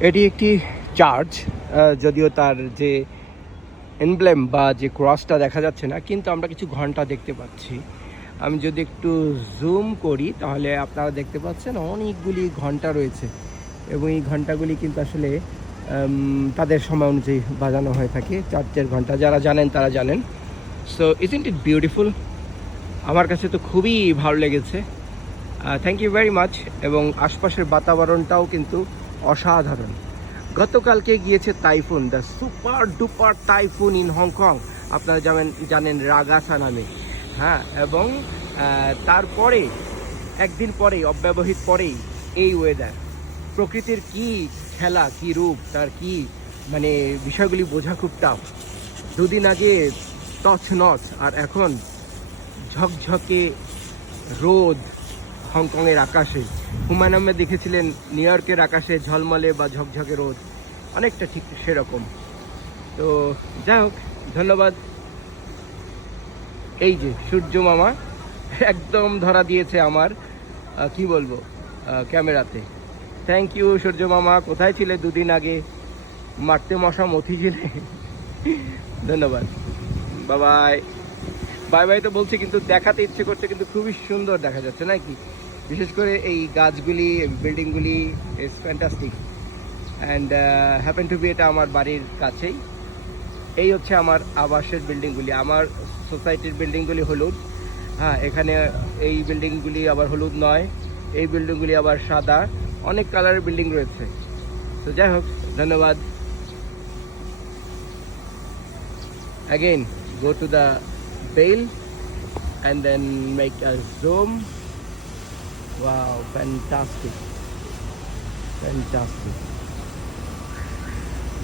এটি একটি চার্চ যদিও তার যে এনব্লেম বা যে ক্রসটা দেখা যাচ্ছে না, কিন্তু আমরা কিছু ঘণ্টা দেখতে পাচ্ছি। আমি যদি একটু জুম করি, তাহলে আপনারা দেখতে পাচ্ছেন অনেকগুলি ঘণ্টা রয়েছে। এবং এই ঘন্টাগুলি কিন্তু আসলে তাদের সময় অনুযায়ী বাজানো হয়ে থাকে। চার্চের ঘণ্টা যারা জানেন, তারা জানেন। So is isn't it beautiful আমার কাছে তো খুবই ভালো লেগেছে। থ্যাংক ইউ ভেরি মাচ এবং আশপাশের বাতাবরণটাও কিন্তু অসাধারণ। গতকালকে গিয়েছে typhoon the super duper typhoon in Hong. আপনারা জানেন জানেন রাগাসা নামে। হ্যাঁ এবং তারপরে, একদিন পরেই অব্যবহিত পরেই এই ওয়েদার প্রকৃতির কি খেলা, কি রূপ, তার কি মানে বিষয়গুলি বোঝা খুব টাফ দুদিন আগে টচ নচ আর এখন ঝকঝকে রোদ। হংকংয়ের আকাশে। হুমায়ুন আহমেদ দেখেছিলেন নিউ ইয়র্কের আকাশে ঝলমলে বা ঝকঝকে রোদ। অনেকটা ঠিক সেরকম। তো যাই হোক, ধন্যবাদ। এই যে সূর্য মামা, একদম ধরা দিয়েছে আমার কি বলব ক্যামেরাতে। থ্যাংক ইউ সূর্য মামা। কোথায় ছিলে দুদিন আগে? মারতে মশা মথি ছিলে? ধন্যবাদ। বাবাই বাই বাই তো বলছি, কিন্তু দেখাতে ইচ্ছে করছে, কিন্তু খুবই সুন্দর দেখা যাচ্ছে নাকি বিশেষ করে এই গাছগুলি বিল্ডিংগুলি is fantastic and happen to be এটা আমার বাড়ির কাছেই। এই হচ্ছে আমার আবাসের বিল্ডিংগুলি। আমার সোসাইটির বিল্ডিংগুলি হলুদ। হ্যাঁ এখানে এই বিল্ডিংগুলি আবার হলুদ নয়, এই বিল্ডিংগুলি আবার সাদা। অনেক কালারের বিল্ডিং রয়েছে। তো যাই হোক, ধন্যবাদ। Again, go to the bale and then make a zoom. Wow fantastic. Fantastic